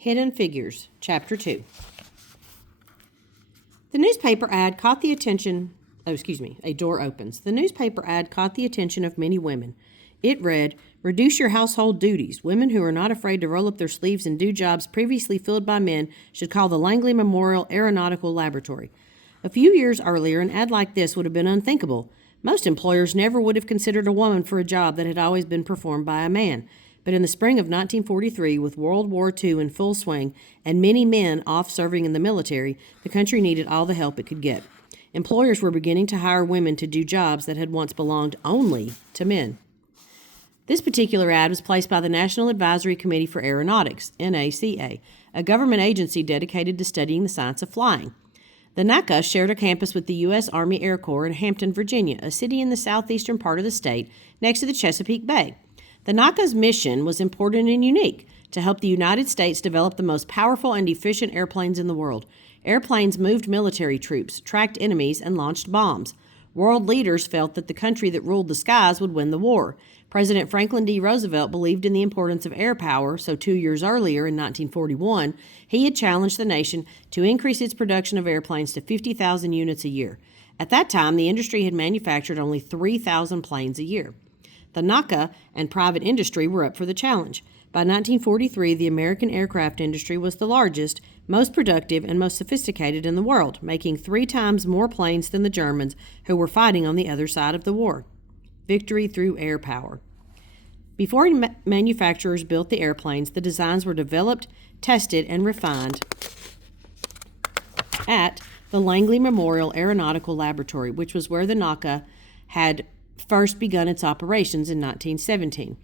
Hidden Figures, Chapter 2. The newspaper ad caught the attention... a door opens. The newspaper ad caught the attention of many women. It read, "Reduce your household duties. Women who are not afraid to roll up their sleeves and do jobs previously filled by men should call the Langley Memorial Aeronautical Laboratory." A few years earlier, an ad like this would have been unthinkable. Most employers never would have considered a woman for a job that had always been performed by a man. But in the spring of 1943, with World War II in full swing and many men off serving in the military, the country needed all the help it could get. Employers were beginning to hire women to do jobs that had once belonged only to men. This particular ad was placed by the National Advisory Committee for Aeronautics, NACA, a government agency dedicated to studying the science of flying. The NACA shared a campus with the U.S. Army Air Corps in Hampton, Virginia, a city in the southeastern part of the state next to the Chesapeake Bay. The NACA's mission was important and unique: to help the United States develop the most powerful and efficient airplanes in the world. Airplanes moved military troops, tracked enemies, and launched bombs. World leaders felt that the country that ruled the skies would win the war. President Franklin D. Roosevelt believed in the importance of air power, so 2 years earlier, in 1941, he had challenged the nation to increase its production of airplanes to 50,000 units a year. At that time, the industry had manufactured only 3,000 planes a year. The NACA and private industry were up for the challenge. By 1943, the American aircraft industry was the largest, most productive, and most sophisticated in the world, making 3 times more planes than the Germans, who were fighting on the other side of the war. Victory through air power. Before manufacturers built the airplanes, the designs were developed, tested, and refined at the Langley Memorial Aeronautical Laboratory, which was where the NACA had first begun its operations in 1917.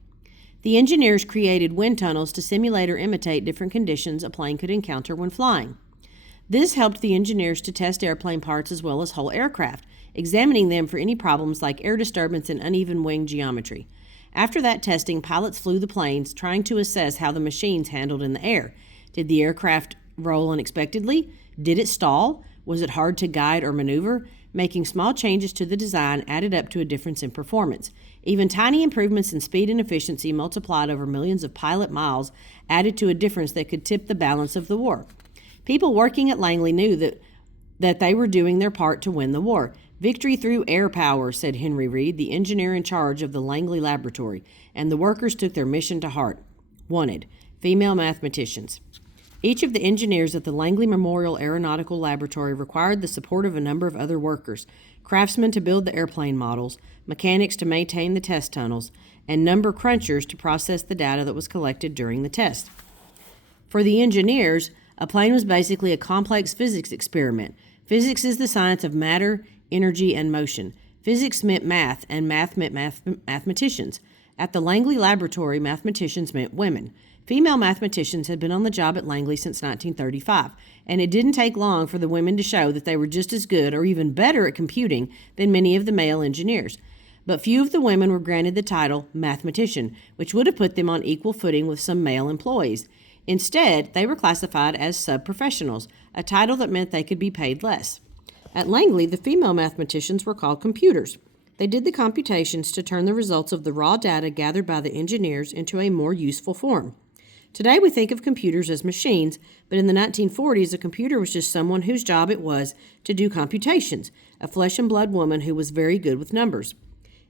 The engineers created wind tunnels to simulate or imitate different conditions a plane could encounter when flying. This helped the engineers to test airplane parts as well as whole aircraft, examining them for any problems like air disturbance and uneven wing geometry. After that testing, pilots flew the planes, trying to assess how the machines handled in the air. Did the aircraft roll unexpectedly? Did it stall? Was it hard to guide or maneuver? Making small changes to the design added up to a difference in performance. Even tiny improvements in speed and efficiency multiplied over millions of pilot miles added to a difference that could tip the balance of the war. People working at Langley knew that they were doing their part to win the war. "Victory through air power," said Henry Reed, the engineer in charge of the Langley Laboratory, and the workers took their mission to heart. Wanted: female mathematicians. Each of the engineers at the Langley Memorial Aeronautical Laboratory required the support of a number of other workers: craftsmen to build the airplane models, mechanics to maintain the test tunnels, and number crunchers to process the data that was collected during the test. For the engineers, a plane was basically a complex physics experiment. Physics is the science of matter, energy, and motion. Physics meant math, and math meant mathematicians. At the Langley Laboratory, mathematicians meant women. Female mathematicians had been on the job at Langley since 1935, and it didn't take long for the women to show that they were just as good or even better at computing than many of the male engineers. But few of the women were granted the title mathematician, which would have put them on equal footing with some male employees. Instead, they were classified as sub-professionals, a title that meant they could be paid less. At Langley, the female mathematicians were called computers. They did the computations to turn the results of the raw data gathered by the engineers into a more useful form. Today we think of computers as machines, but in the 1940s a computer was just someone whose job it was to do computations, a flesh and blood woman who was very good with numbers.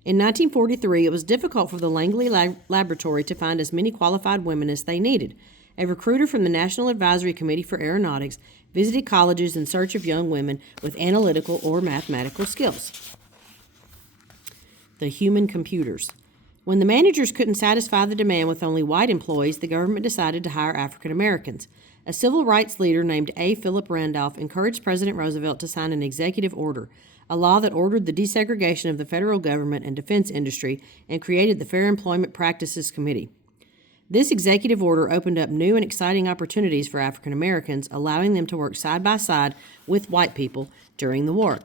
In 1943 it was difficult for the Langley Laboratory to find as many qualified women as they needed. A recruiter from the National Advisory Committee for Aeronautics visited colleges in search of young women with analytical or mathematical skills. The human computers. When the managers couldn't satisfy the demand with only white employees, the government decided to hire African Americans. A civil rights leader named A. Philip Randolph encouraged President Roosevelt to sign an executive order, a law that ordered the desegregation of the federal government and defense industry and created the Fair Employment Practices Committee. This executive order opened up new and exciting opportunities for African Americans, allowing them to work side by side with white people during the war.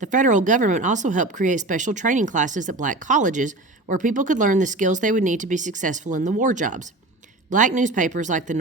The federal government also helped create special training classes at black colleges where people could learn the skills they would need to be successful in the war jobs. Black newspapers like the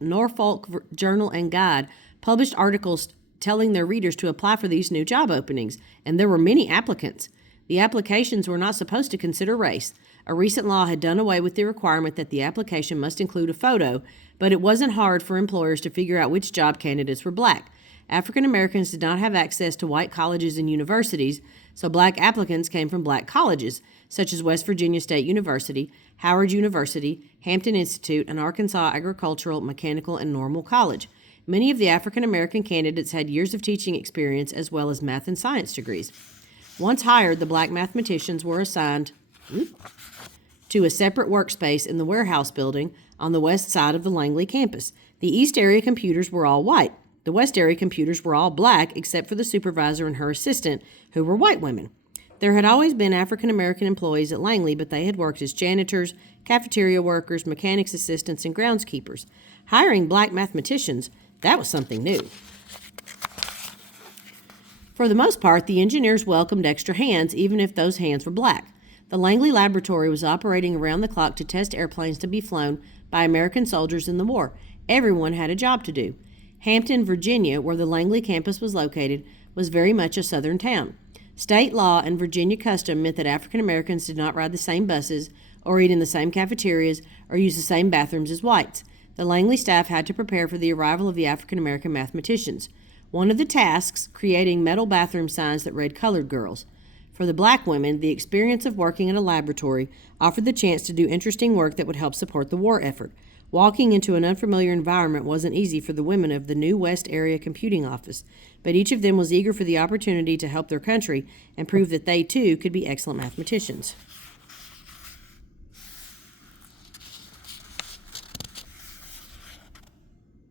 Norfolk Journal and Guide published articles telling their readers to apply for these new job openings, and there were many applicants. The applications were not supposed to consider race. A recent law had done away with the requirement that the application must include a photo, but it wasn't hard for employers to figure out which job candidates were black. African Americans did not have access to white colleges and universities, so black applicants came from black colleges, such as West Virginia State University, Howard University, Hampton Institute, and Arkansas Agricultural, Mechanical, and Normal College. Many of the African American candidates had years of teaching experience as well as math and science degrees. Once hired, the black mathematicians were assigned to a separate workspace in the warehouse building on the west side of the Langley campus. The East area computers were all white. The West area computers were all black except for the supervisor and her assistant, who were white women. There had always been African American employees at Langley, but they had worked as janitors, cafeteria workers, mechanics assistants, and groundskeepers. Hiring black mathematicians, that was something new. For the most part, the engineers welcomed extra hands, even if those hands were black. The Langley Laboratory was operating around the clock to test airplanes to be flown by American soldiers in the war. Everyone had a job to do. Hampton, Virginia, where the Langley campus was located, was very much a southern town. State law and Virginia custom meant that African Americans did not ride the same buses or eat in the same cafeterias or use the same bathrooms as whites. The Langley staff had to prepare for the arrival of the African American mathematicians. One of the tasks, creating metal bathroom signs that read "Colored Girls." For the black women, the experience of working in a laboratory offered the chance to do interesting work that would help support the war effort. Walking into an unfamiliar environment wasn't easy for the women of the new West Area Computing Office, but each of them was eager for the opportunity to help their country and prove that they, too, could be excellent mathematicians.